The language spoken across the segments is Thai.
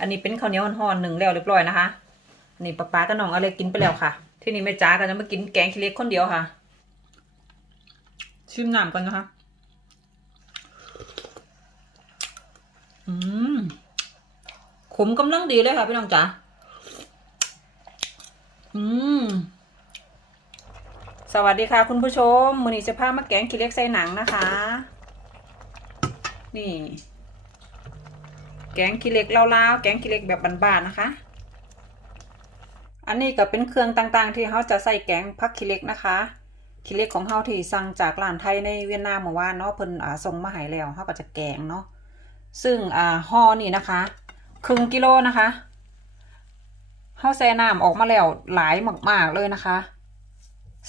อันนี้เป็นข้าวเหนียวห่อนๆหนึ่งแล้วเรียบร้อยนะคะอันนี่ป้าป๊ากับน้องอะไรกินไปแล้วค่ะ ที่นี่แม่จ๋าก็จะมากินแกงขี้เหล็กคนเดียวค่ะ ชิมน้ำกันนะคะ อืมขมกำลังดีเลยค่ะพี่น้องจ๋าอืมสวัสดีค่ะคุณผู้ชมมือนี้จะพามาแกงขี้เหล็กใส่หนังนะคะ นี่ แกงขี้เหล็กลาวๆแกงขี้เหล็กแบบบานๆนะคะ อันนี้ก็เป็นเครื่องต่างๆ ที่เขาจะใส่แกงพักขี้เหล็กนะคะขี้เหล็กของเขาที่สั่งจากร้านไทยในเวียดนามเมื่อวานเนาะเพิ่นอ่าส่งมาให้แล้วเขาก็จะแกงเนาะซึ่งอ่าห่อนี่นะคะครึ่งกิโลนะคะเขาแซ่น้ำออกมาแล้วหลายมากๆเลยนะคะ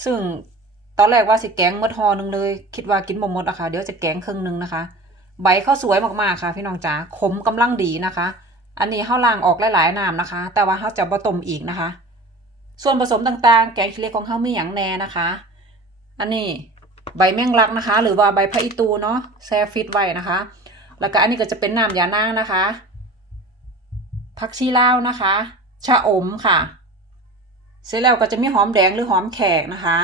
ซึ่งตอนแรกว่าสิแกงหมดห่อหนึงเลย คิดว่ากินบ่หมดอะค่ะเดี๋ยวจะแกงครึ่งหนึงนะคะ ใบข้าวสวยมากๆค่ะ พี่น้องจ๋าขมกำลังดีนะคะ อันนี้ข้าวล่างออกหลายๆน้ำนะคะ แต่ว่าเขาจะบ่ต้มอีกนะคะ ส่วนผสมต่างๆ แกงขี้เล็กของเขามีอย่างแน่นะคะ อันนี้ใบแมงลักนะคะ หรือว่าใบพระอิตูเนาะแช่ฟิตไว้นะคะ แล้วก็อันนี้ก็จะเป็นน้ำยานางนะคะผักชีลาวนะคะชะอมค่ะ เสร็จแล้วก็จะมีหอมแดงหรือหอมแขกนะคะ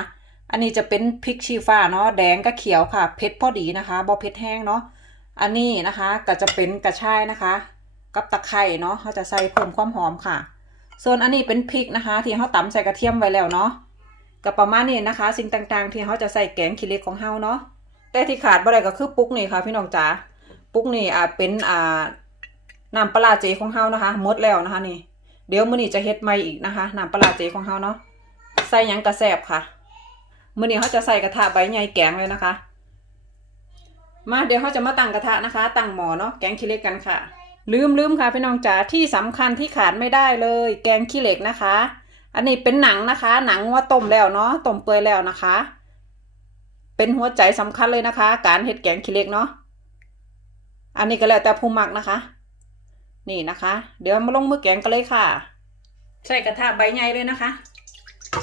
อันนี้จะเป็นพริกชี้ฟ้าเนาะแดงกับเขียวค่ะเผ็ดพอดีนะคะบ่เผ็ดแห้งเนาะ อันนี้นะคะก็จะเป็นกระชายนะคะ กับตะไคร่เนาะเขาจะใส่เพิ่มความหอมค่ะ ส่วนอันนี้เป็นพริกนะคะ ที่เขาตำใส่กระเทียมไว้แล้วเนาะก็ประมาณนี้นะคะ สิ่งต่างๆ ที่เขาจะใส่แกงขี้เล็กของเฮาเนาะแต่ที่ขาดบ่ได้ก็คือปุ๊กนี่ค่ะ พี่น้องจ๋าปุ๊กนี่อ่าเป็นอ่าน้ำปลาเจของเฮานะคะหมดแล้วนะคะนี่เดี๋ยวมื้อนี้จะเฮ็ดใหม่อีกนะคะน้ำปลาเจของเฮาเนาะใส่ยังกระแซบค่ะมื่อนี้เขาจะใส่กระทะใบใหญ่แกงเลยนะคะ มาเดี๋ยวเขาจะมาตั้งกระทะนะคะ ตั้งหม้อเนาะแกงขี้เหล็กกันค่ะ ลืมลืมค่ะพี่น้องจ๋าที่สำคัญที่ขาดไม่ได้เลย แกงขี้เหล็กนะคะ อันนี้เป็นหนังนะคะ หนังว่าต้มแล้วเนาะต้มเปื่อยแล้วนะคะ เป็นหัวใจสำคัญเลยนะคะ การเฮ็ดแกงขี้เหล็กเนาะอันนี้ก็แล้วแต่ผู้มักนะคะ นี่นะคะ เดี๋ยวมาลงมือแกงกันเลยค่ะ ใส่กระทะใบใหญ่เลยนะคะ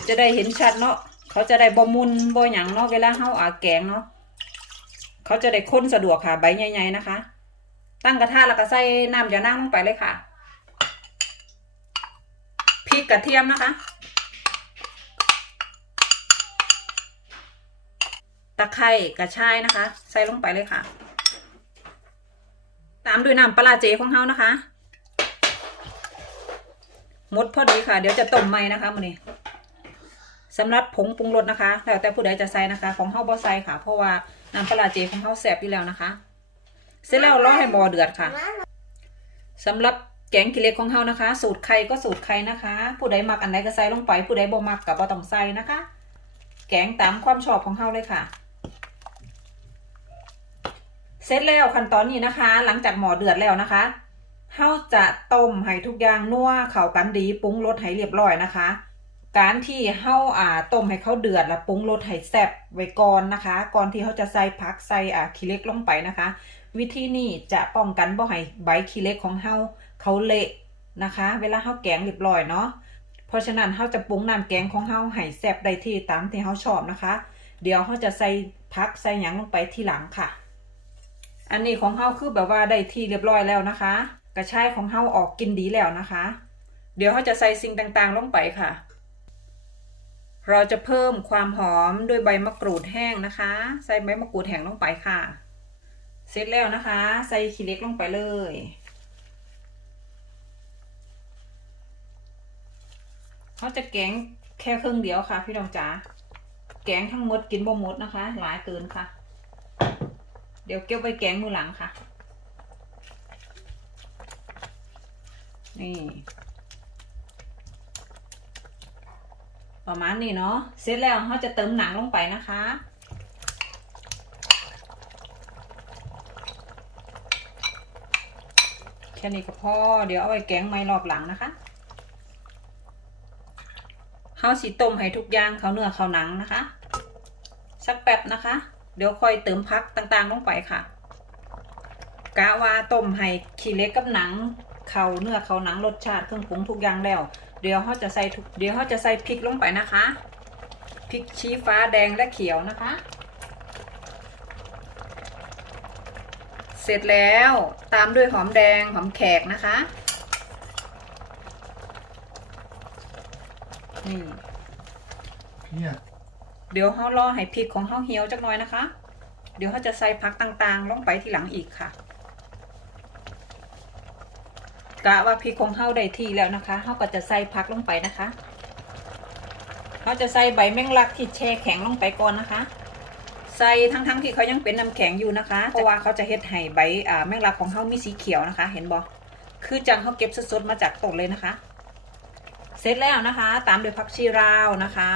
จะได้เห็นชัดเนาะเขาจะได้บ่มุนบ่หยังเนาะเวลาเฮาอาแกงเนาะ เขาจะได้ค้นสะดวกค่ะ ใบใหญ่ๆนะคะ ตั้งกระทะแล้วก็ใส่น้ำยานางลงไปเลยค่ะพริกกระเทียมนะคะ ตะไคร้กระชายนะคะ ใส่ลงไปเลยค่ะ ตามด้วยน้ำปลาเจของเฮานะคะมดพอดีค่ะ เดี๋ยวจะต้มใหม่นะคะมื้อนี้สำหรับผงปรุงรสนะคะ แล้วแต่ผู้ใดจะใส่นะคะ ของเฮาบ่ใส่ค่ะ เพราะว่า น้ำปลาเจของเฮาแซ่บอยู่แล้วนะคะ เสร็จแล้วรอให้หม้อเดือดค่ะสำหรับแกงขี้เล็กของเฮานะคะ สูตรใครก็สูตรใครนะคะ ผู้ใดมักอันใดก็ใส่ลงไป ผู้ใดบ่มักก็บ่ต้องใส่นะคะ แกงตามความชอบของเฮาเลยค่ะ เสร็จแล้วขั้นตอนนี้นะคะ หลังจากหม้อเดือดแล้วนะคะเฮาจะต้มให้ทุกอย่างนัวเข้ากันดีปรุงรสให้เรียบร้อยนะคะ การที่เฮาอ่าต้มให้เขาเดือดแล้วปรุงรสให้แซ่บไว้ก่อนนะคะ ก่อนที่เขาจะใส่ผักใส่อ่าขี้เล็กลงไปนะคะ วิธีนี้จะป้องกันบ่ให้ใบขี้เล็กของเฮาเขาเละนะคะ เวลาเฮาแกงเรียบร้อยเนาะเพราะฉะนั้นเฮาจะปรุงน้ำแกงของเฮาให้แซ่บได้ที่ตามที่เฮาชอบนะคะ เดี๋ยวเฮาจะใส่ผักใส่หยังลงไปทีหลังค่ะ อันนี้ของเฮาคือแบบว่าได้ที่เรียบร้อยแล้วนะคะ กระชายของเฮาออกกินดีแล้วนะคะ เดี๋ยวเฮาจะใส่สิ่งต่างๆลงไปค่ะ เราจะเพิ่มความหอมด้วยใบมะกรูดแห้งนะคะ ใส่ใบมะกรูดแห้งลงไปค่ะ เสร็จแล้วนะคะ ใส่ขี้เล็กลงไปเลย เขาจะแกงแค่ครึ่งเดียวค่ะ พี่น้องจ๋า แกงทั้งหมดกินบ่หมดนะคะ หลายเกินค่ะ เดี๋ยวเก็บไว้แกงมือหลังค่ะ นี่ ประมาณนี้เนาะ เสร็จแล้วเราจะเติมหนังลงไปนะคะ แค่นี้ก็พอ เดี๋ยวเอาไว้แกงไม่รอบหลังนะคะเขาสีต้มให้ทุกอย่างเขาเนื้อเขาหนังนะคะ สักแป๊บนะคะ เดี๋ยวค่อยเติมพักต่างๆลงไปค่ะ กะว่าต้มให้ขี้เล็กกับหนังเขาเนื้อเขาหนังรสชาติเครื่องปรุงทุกอย่างแล้ว เดี๋ยวเขาจะใส่ทุกเดี๋ยวเขาจะใส่พริกลงไปนะคะพริกชี้ฟ้าแดงและเขียวนะคะ เสร็จแล้วตามด้วยหอมแดงหอมแขกนะคะนี่เนี่ยเดี๋ยวเขารอให้พริกของเขาเหี่ยวจักหน่อยนะคะ เดี๋ยวเขาจะใส่ผักต่างๆ ลงไปทีหลังอีกค่ะ กะว่าพริกของเขาได้ที่แล้วนะคะเขาก็จะใส่ผักลงไปนะคะเขาจะใส่ใบแมงลักที่แช่แข็งลงไปก่อนนะคะ ใส่ทั้งๆที่เขายังเป็นน้ำแข็งอยู่นะคะ เพราะว่าเขาจะเฮ็ดให้ใบแมงลักของเขามีสีเขียวนะคะ เห็นบอคือจังเขาเก็บสดๆมาจากต้นเลยนะคะ เสร็จแล้วนะคะ ตามด้วยผักชีราวนะคะ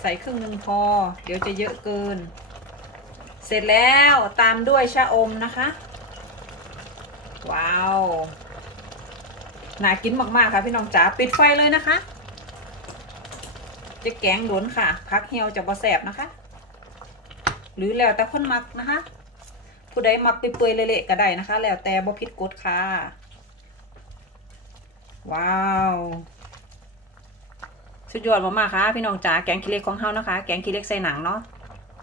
ใส่ครึ่งหนึ่งพอ เดี๋ยวจะเยอะเกิน เสร็จแล้วตามด้วยชะอมนะคะ ว้าวน่ากินมากๆค่ะพี่น้องจ๋าปิดไฟเลยนะคะจะแกงหลวนค่ะพักเหี่ยวจะบะแสบนะคะ หรือแล้วแต่คนมักนะคะ ผู้ใดมักเปื่อยๆเละๆก็ได้นะคะ แล้วแต่บ่ผิดกฎค่ะ ว้าวสุดยอดมากๆค่ะ พี่น้องจ๋าแกงขี้เล็กของเฮานะคะ แกงขี้เล็กใส่หนังเนาะ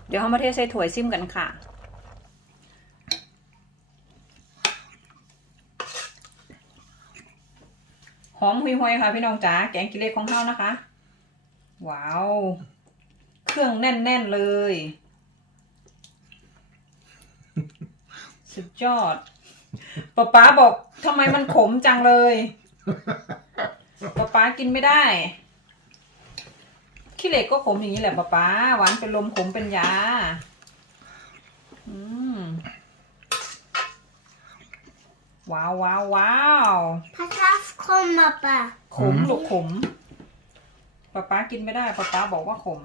เดี๋ยวเฮามาเทใส่ถ้วยซิมกันค่ะ หอมหุยๆค่ะ พี่น้องจ๋าแกงขี้เล็กของเฮานะคะ ว้าว เครื่องแน่น ๆ เลย สุดยอดป๊าป๊าบอกทำไมมันขมจังเลยป๊าป๊ากินไม่ได้ ขี้เหล็กก็ขมอย่างนี้แหละป๊าป๊าหวานเป็นลมขมเป็นยา อืม ว้าวว้าวว้าว Pass komma pappa. ขมลูกขมป๊าป๊ากินไม่ได้ป๊าป๊าบอกว่าขม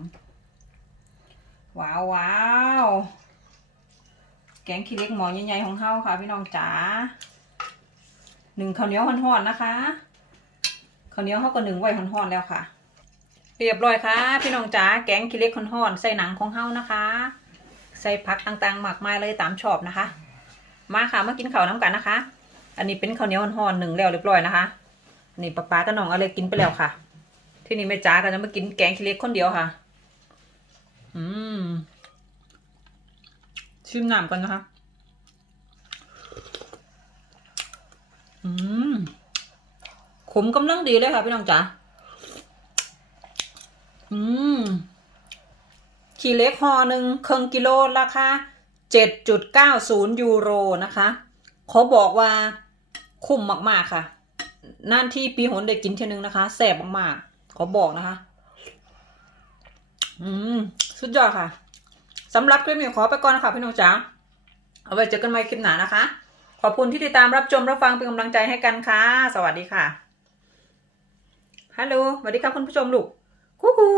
ว้าวว้าวแกงขี้เหล็กหมอใหญ่ๆของเฮาค่ะ พี่น้องจ๋าหนึ่งข้าวเหนียวห่อนๆนะคะข้าวเหนียวเขาก็หนึ่งไว้ห่อนๆแล้วค่ะ เรียบร้อยค่ะ พี่น้องจ๋าแกงขี้เล็กห่อนใส่หนังของเฮานะคะ ใส่ผักต่างๆหมากมายเลยตามชอบนะคะ มาค่ะมากินข้าวน้ำกันนะคะ อันนี้เป็นข้าวเหนียวห่อนหนึ่งแล้วเรียบร้อยนะคะนี่ป๊าป๊ากับน้องอะไรกินไปแล้วค่ะ ที่นี่แม่จ๋าก็จะมากินแกงขี้เล็กคนเดียวค่ะ อืมชิมน้ำกันนะคะ อืมขมกำลังดีเลยค่ะพี่น้องจ๋า อืมขี้เล็กห่อหนึ่งเครึ่งกิโลราคาเจ็ดจุดเก้าศูนย์ยูโรนะคะ เขาบอกว่าคุ้มมาก ๆ ค่ะนานที่ปีหนได้กินเทีนึงนะคะแสบมากๆเขอบอกนะคะ อืม สุดยอดค่ะสำหรับคลิปนี้ขอไปก่อนนะคะพี่น้องจ๋าเอาไว้เจอกันใหม่คลิปหน้านะคะ ขอบคุณที่ติดตามรับชมรับฟังเป็นกำลังใจให้กันค่ะ สวัสดีค่ะฮัลโหลสวัสดีครับคุณผู้ชมลูก คูคู